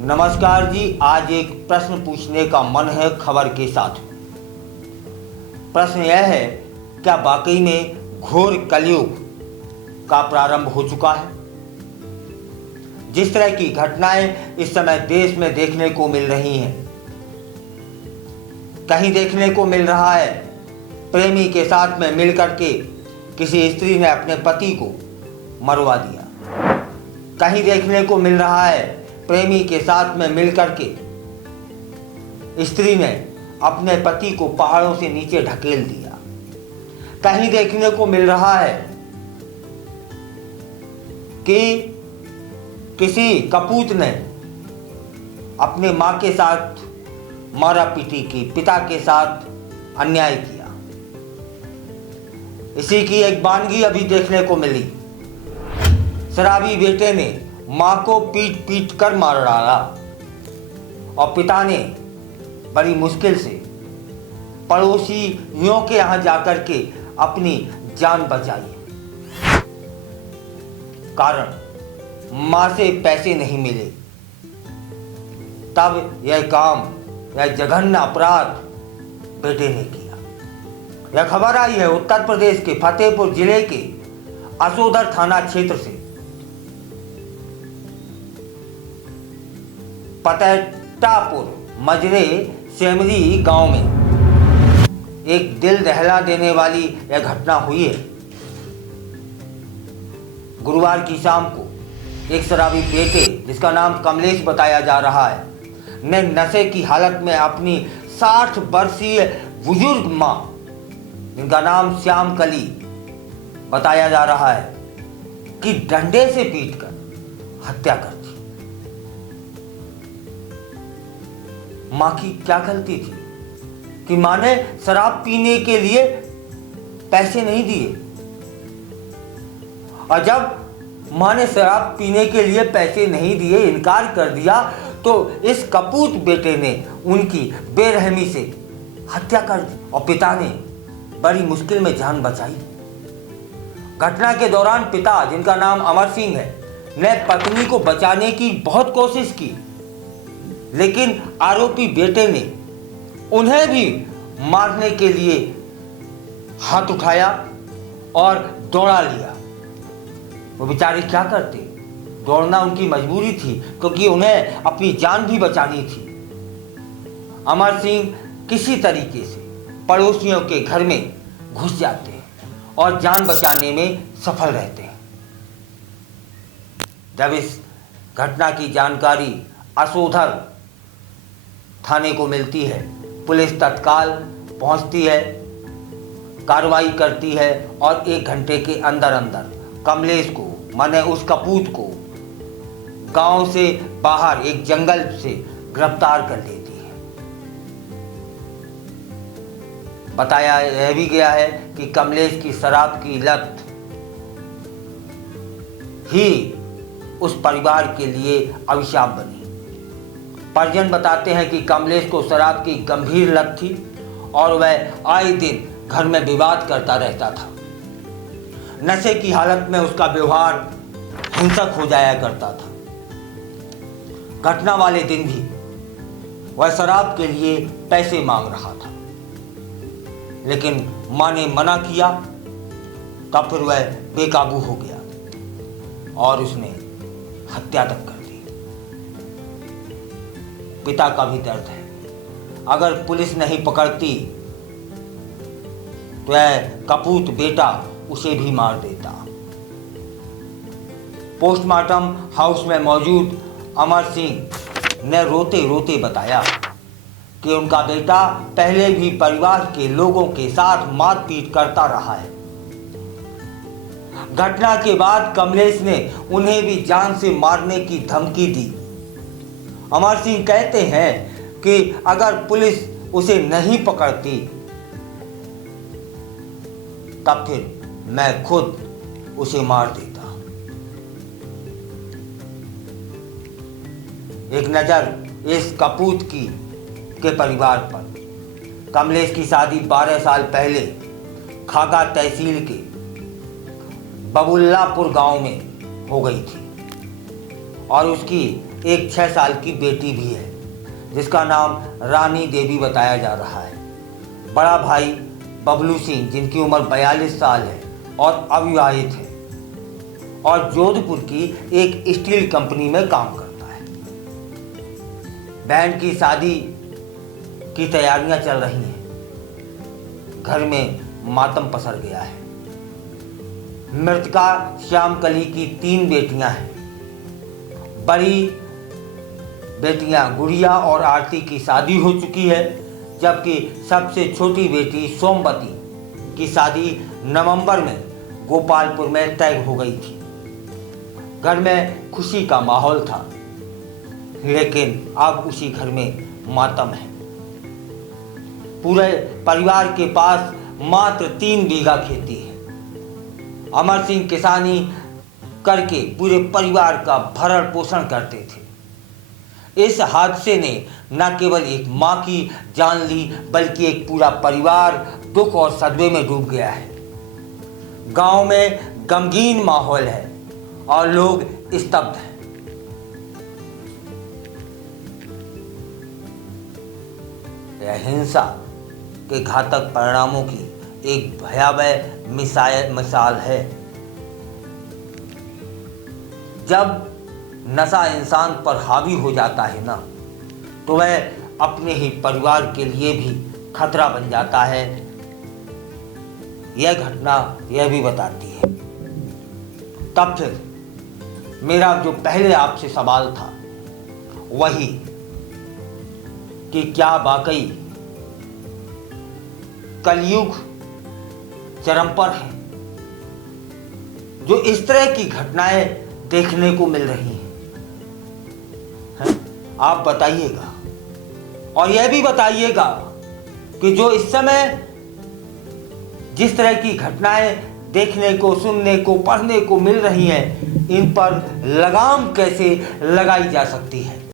नमस्कार जी। आज एक प्रश्न पूछने का मन है खबर के साथ। प्रश्न यह है, क्या वाकई में घोर कलयुग का प्रारंभ हो चुका है? जिस तरह की घटनाएं इस समय देश में देखने को मिल रही हैं, कहीं देखने को मिल रहा है प्रेमी के साथ में मिलकर के किसी स्त्री ने अपने पति को मरवा दिया, कहीं देखने को मिल रहा है प्रेमी के साथ में मिलकर के स्त्री ने अपने पति को पहाड़ों से नीचे ढकेल दिया, कहीं देखने को मिल रहा है कि किसी कपूत ने अपने मां के साथ मारा पीटी की, पिता के साथ अन्याय किया। इसी की एक वानगी अभी देखने को मिली। शराबी बेटे ने मां को पीट पीट कर मार डाला और पिता ने बड़ी मुश्किल से पड़ोसियों के यहां जाकर के अपनी जान बचाई। कारण मां से पैसे नहीं मिले। तब यह काम, यह जघन्य अपराध बेटे ने किया। यह खबर आई है उत्तर प्रदेश के फतेहपुर जिले के असोदर थाना क्षेत्र से। पतेटापुर मजरे सेमरी गांव में एक दिल दहला देने वाली यह घटना हुई है। गुरुवार की शाम को एक शराबी बेटे, जिसका नाम कमलेश बताया जा रहा है, ने नशे की हालत में अपनी 60 वर्षीय बुजुर्ग मां, जिनका नाम श्याम कली बताया जा रहा है, कि डंडे से पीटकर हत्या कर दी। मां की क्या गलती थी कि मां ने शराब पीने के लिए पैसे नहीं दिए, और जब मां ने शराब पीने के लिए पैसे नहीं दिए, इनकार कर दिया, तो इस कपूत बेटे ने उनकी बेरहमी से हत्या कर दी और पिता ने बड़ी मुश्किल में जान बचाई। घटना के दौरान पिता, जिनका नाम अमर सिंह है, ने पत्नी को बचाने की बहुत कोशिश की, लेकिन आरोपी बेटे ने उन्हें भी मारने के लिए हाथ उठाया और दौड़ा लिया। वो बेचारे क्या करते, दौड़ना उनकी मजबूरी थी, क्योंकि उन्हें अपनी जान भी बचानी थी। अमर सिंह किसी तरीके से पड़ोसियों के घर में घुस जाते हैं और जान बचाने में सफल रहते हैं। जब इस घटना की जानकारी असोधर थाने को मिलती है, पुलिस तत्काल पहुंचती है, कार्रवाई करती है और 1 घंटे के अंदर अंदर कमलेश को, माने उस कपूत को, गांव से बाहर एक जंगल से गिरफ्तार कर लेती है। बताया यह भी गया है कि कमलेश की शराब की लत ही उस परिवार के लिए अभिशाप बनी। परिजन बताते हैं कि कमलेश को शराब की गंभीर लत थी और वह आए दिन घर में विवाद करता रहता था। नशे की हालत में उसका व्यवहार हिंसक हो जाया करता था। घटना वाले दिन भी वह शराब के लिए पैसे मांग रहा था, लेकिन मां ने मना किया। तब फिर वह बेकाबू हो गया और उसने हत्या तक कर दी। पिता का भी दर्द है। अगर पुलिस नहीं पकड़ती तो यह कपूत बेटा उसे भी मार देता। पोस्टमार्टम हाउस में मौजूद अमर सिंह ने रोते रोते बताया कि उनका बेटा पहले भी परिवार के लोगों के साथ मारपीट करता रहा है। घटना के बाद कमलेश ने उन्हें भी जान से मारने की धमकी दी। अमर सिंह कहते हैं कि अगर पुलिस उसे नहीं पकड़ती तब फिर मैं खुद उसे मार देता। एक नजर इस कपूत के परिवार पर। कमलेश की शादी 12 साल पहले खागा तहसील के बबुल्लापुर गांव में हो गई थी और उसकी एक 6 साल की बेटी भी है जिसका नाम रानी देवी बताया जा रहा है। बड़ा भाई बबलू सिंह जिनकी उम्र 42 साल है और अविवाहित है और जोधपुर की एक स्टील कंपनी में काम करता है। बहन की शादी की तैयारियां चल रही हैं। घर में मातम पसर गया है। मृतका श्यामकली की 3 बेटियां हैं। बड़ी बेटियां गुड़िया और आरती की शादी हो चुकी है, जबकि सबसे छोटी बेटी सोमवती की शादी नवंबर में गोपालपुर में तय हो गई थी। घर में खुशी का माहौल था, लेकिन अब उसी घर में मातम है। पूरे परिवार के पास मात्र 3 बीघा खेती है। अमर सिंह किसानी करके पूरे परिवार का भरण पोषण करते थे। इस हादसे ने न केवल एक मां की जान ली, बल्कि एक पूरा परिवार दुख और सदमे में डूब गया है। गांव में गमगीन माहौल है और लोग स्तब्ध हैं। यह हिंसा के घातक परिणामों की एक भयावह मिसाल है। जब नशा इंसान पर हावी हो जाता है ना, तो वह अपने ही परिवार के लिए भी खतरा बन जाता है। यह घटना यह भी बताती है। तब फिर मेरा जो पहले आपसे सवाल था वही कि क्या वाकई कलयुग चरम पर है, जो इस तरह की घटनाएं देखने को मिल रही हैं? आप बताइएगा। और यह भी बताइएगा कि जो इस समय जिस तरह की घटनाएं देखने को, सुनने को, पढ़ने को मिल रही हैं, इन पर लगाम कैसे लगाई जा सकती है।